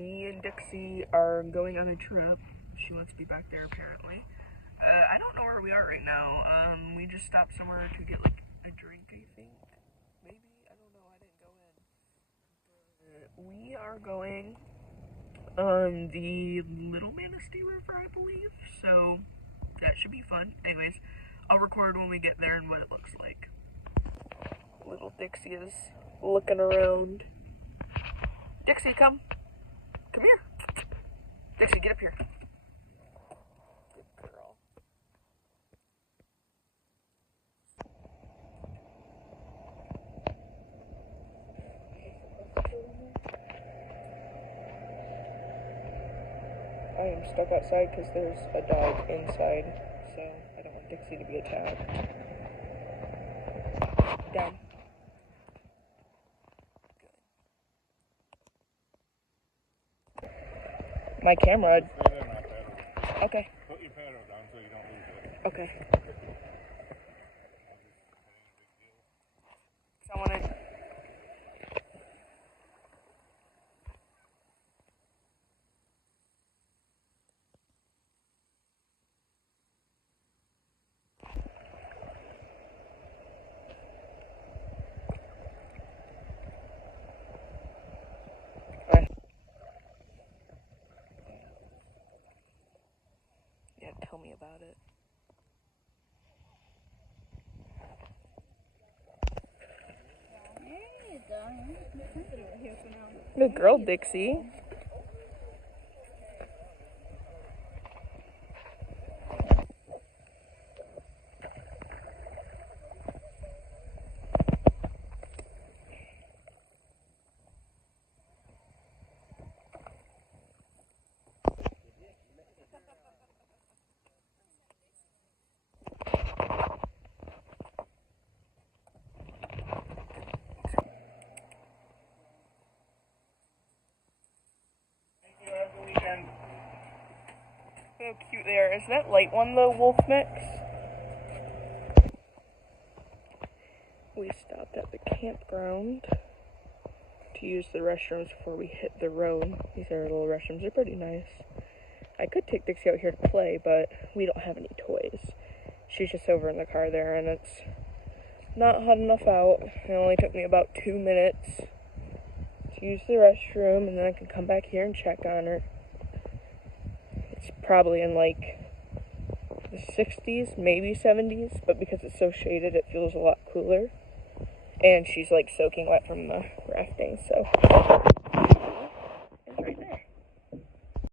Me and Dixie are going on a trip. She wants to be back there apparently. I don't know where we are right now. We just stopped somewhere to get like a drink, I think. Maybe, I don't know, I didn't go in. But we are going on the Little Manistee River, I believe. So that should be fun. Anyways, I'll record when we get there and what it looks like. Little Dixie is looking around. Dixie, come. Come here. Dixie, get up here. Good girl. I am stuck outside because there's a dog inside, so I don't want Dixie to be attacked. Down. My camera. Okay. Put your paddle down so you don't lose it. Okay. I wanted. Yeah, tell me about it. Good girl, Dixie. How cute they are. Is that light one the wolf mix? We stopped at the campground to use the restrooms before we hit the road. These are little restrooms. They're pretty nice. I could take Dixie out here to play, but we don't have any toys. She's just over in the car there, and it's not hot enough out. It only took me about 2 minutes to use the restroom, and then I can come back here and check on her. It's probably in like the 60s, maybe 70s, but because it's so shaded, it feels a lot cooler. And she's like soaking wet from the rafting, so